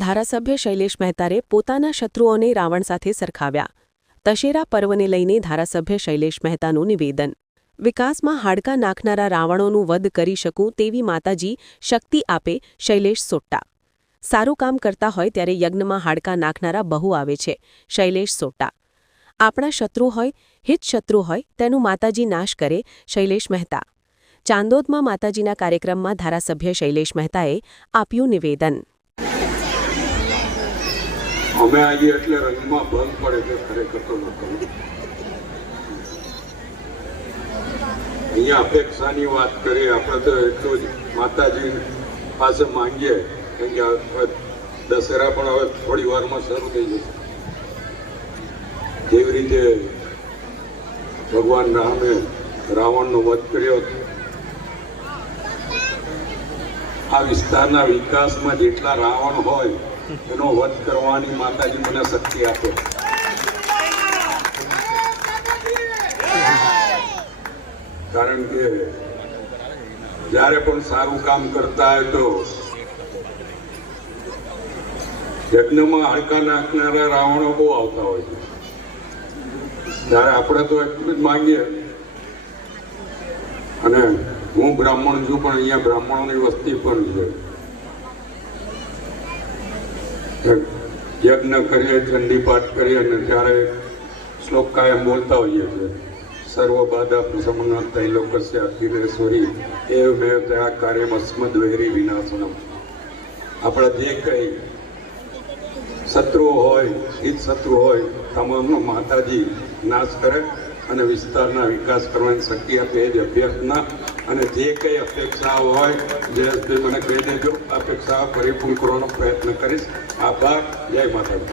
ધારાસભ્ય શૈલેષ મહેતારે પોતાના શત્રુઓને રાવણ સાથે સરખાવ્યા. તશેરા પર્વને લઈને ધારાસભ્ય શૈલેષ મહેતાનું નિવેદન. વિકાસમાં હાડકાં નાખનારા રાવણોનું વધ કરી શકું તેવી માતાજી શક્તિ આપે શૈલેષ સોટ્ટા. સારું કામ કરતા હોય ત્યારે યજ્ઞમાં હાડકાં નાખનારા બહુ આવે છે, શૈલેષ સોટ્ટા. આપણા શત્રુ હોય હિત શત્રુ હોય, તેનું માતાજી નાશ કરે શૈલેષ મહેતા. ચાંદોદમાં માતાજીના કાર્યક્રમમાં ધારાસભ્ય શૈલેષ મહેતાએ આપ્યું નિવેદન. અમે આવીએ એટલે રંગમાં બંધ પડે છે ખરેખર તો નતો અહીંયા અપેક્ષાની વાત કરીએ, આપણે તો એટલું જ માતાજી પાસે માંગીએ, કેમ કે દશેરા પણ હવે થોડી વારમાં શરૂ થઈ જશે. જેવી રીતે ભગવાન રામે રાવણનો વધ કર્યો હતો? આ વિસ્તારના વિકાસમાં જેટલા રાવણ હોય એનો વધ કરવાની માતાજી મને શક્તિ આપે. કારણ કે જ્યારે પણ સારું કામ કરતા હોય તો યજ્ઞમાં હડકા નાખનારા રાવણો બહુ આવતા હોય છે. ત્યારે આપણે તો એટલું જ માંગીએ. અને હું બ્રાહ્મણ છું પણ અહીંયા બ્રાહ્મણોની વસ્તી પણ છે. યજ્ઞ કરીએ ચંડી પાઠ કરીએ અને ત્યારે શ્લોક કાયમ બોલતા હોઈએ છીએ. સર્વ બાધા પ્રસમના તૈલોકસ્ય અખિલેશ્વરી એ મેં ત્યાં કાર્યમ અસ્મદ્વૈરી વિનાશનમ આપણા જે કંઈ શત્રુઓ હોય હિત શત્રુ હોય, તમામનો માતાજી નાશ કરે અને વિસ્તારના વિકાસ કરવાની શક્તિ આપે એ જ અભ્યર્થના. અને જે કંઈ અપેક્ષાઓ હોય, જે મને કહી દેજો અપેક્ષાઓ પરિપૂર્ણ કરવાનો પ્રયત્ન કરીશ. આભાર. જય માતાજી.